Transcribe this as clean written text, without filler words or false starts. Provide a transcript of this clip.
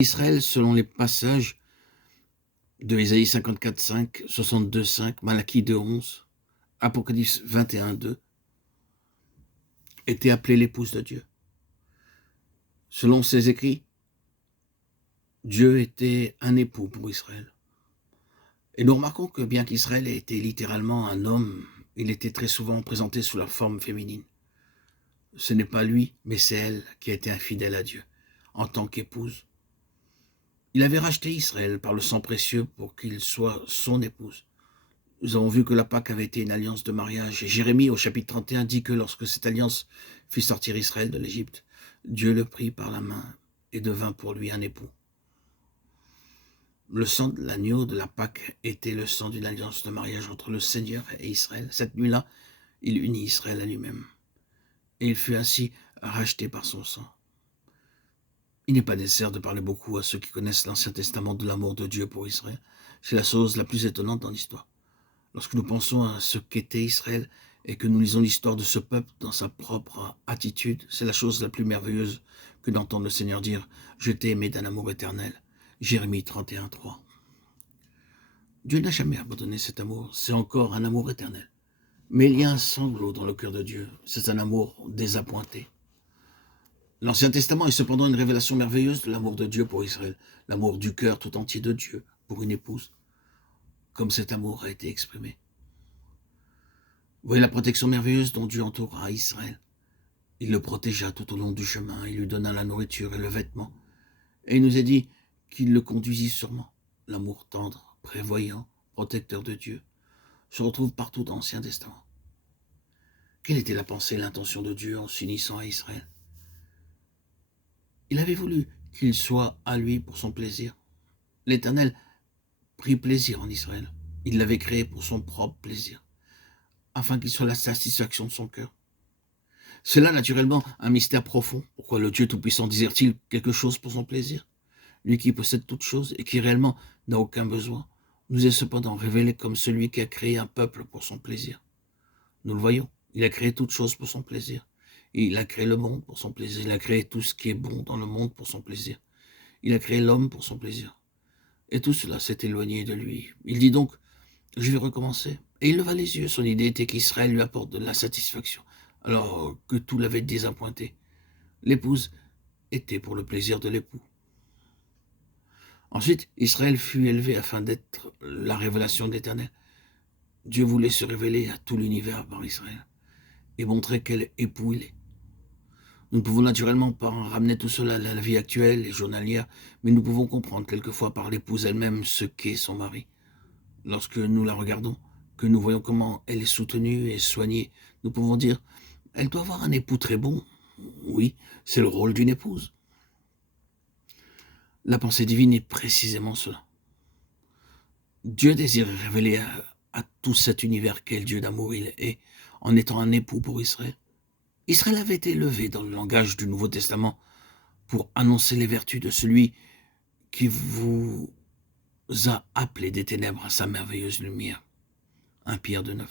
Israël, selon les passages de Ésaïe 54:5, 62:5, Malachie 2:11, Apocalypse 21:2, était appelée l'épouse de Dieu. Selon ces écrits, Dieu était un époux pour Israël. Et nous remarquons que bien qu'Israël ait été littéralement un homme, il était très souvent présenté sous la forme féminine. Ce n'est pas lui, mais c'est elle qui a été infidèle à Dieu, en tant qu'épouse. Il avait racheté Israël par le sang précieux pour qu'il soit son épouse. Nous avons vu que la Pâque avait été une alliance de mariage. Et Jérémie, au chapitre 31, dit que lorsque cette alliance fit sortir Israël de l'Égypte, Dieu le prit par la main et devint pour lui un époux. Le sang de l'agneau de la Pâque était le sang d'une alliance de mariage entre le Seigneur et Israël. Cette nuit-là, il unit Israël à lui-même. Et il fut ainsi racheté par son sang. Il n'est pas nécessaire de parler beaucoup à ceux qui connaissent l'Ancien Testament de l'amour de Dieu pour Israël. C'est la chose la plus étonnante dans l'histoire. Lorsque nous pensons à ce qu'était Israël et que nous lisons l'histoire de ce peuple dans sa propre attitude, c'est la chose la plus merveilleuse que d'entendre le Seigneur dire « Je t'ai aimé d'un amour éternel ». Jérémie 31:3. Dieu n'a jamais abandonné cet amour, c'est encore un amour éternel. Mais il y a un sanglot dans le cœur de Dieu, c'est un amour désappointé. L'Ancien Testament est cependant une révélation merveilleuse de l'amour de Dieu pour Israël, l'amour du cœur tout entier de Dieu pour une épouse, comme cet amour a été exprimé. Vous voyez la protection merveilleuse dont Dieu entoura Israël. Il le protégea tout au long du chemin, il lui donna la nourriture et le vêtement, et il nous a dit qu'il le conduisit sûrement. L'amour tendre, prévoyant, protecteur de Dieu, se retrouve partout dans l'Ancien Testament. Quelle était la pensée et l'intention de Dieu en s'unissant à Israël? Il avait voulu qu'il soit à lui pour son plaisir. L'Éternel prit plaisir en Israël. Il l'avait créé pour son propre plaisir, afin qu'il soit la satisfaction de son cœur. C'est là naturellement un mystère profond. Pourquoi le Dieu Tout-Puissant désire-t-il quelque chose pour son plaisir? Lui qui possède toutes choses et qui réellement n'a aucun besoin, nous est cependant révélé comme celui qui a créé un peuple pour son plaisir. Nous le voyons, il a créé toutes choses pour son plaisir. Et il a créé le monde pour son plaisir. Il a créé tout ce qui est bon dans le monde pour son plaisir. Il a créé l'homme pour son plaisir. Et tout cela s'est éloigné de lui. Il dit donc, je vais recommencer. Et il leva les yeux. Son idée était qu'Israël lui apporte de la satisfaction, alors que tout l'avait désappointé. L'épouse était pour le plaisir de l'époux. Ensuite, Israël fut élevé afin d'être la révélation de l'Éternel. Dieu voulait se révéler à tout l'univers par Israël et montrer quel époux il est. Nous ne pouvons naturellement pas ramener tout cela à la vie actuelle et journalière, mais nous pouvons comprendre quelquefois par l'épouse elle-même ce qu'est son mari. Lorsque nous la regardons, que nous voyons comment elle est soutenue et soignée, nous pouvons dire « Elle doit avoir un époux très bon ». Oui, c'est le rôle d'une épouse. La pensée divine est précisément cela. Dieu désire révéler à tout cet univers quel Dieu d'amour il est, en étant un époux pour Israël. Israël avait été élevé dans le langage du Nouveau Testament pour annoncer les vertus de celui qui vous a appelé des ténèbres à sa merveilleuse lumière. 1 Pierre 2:9.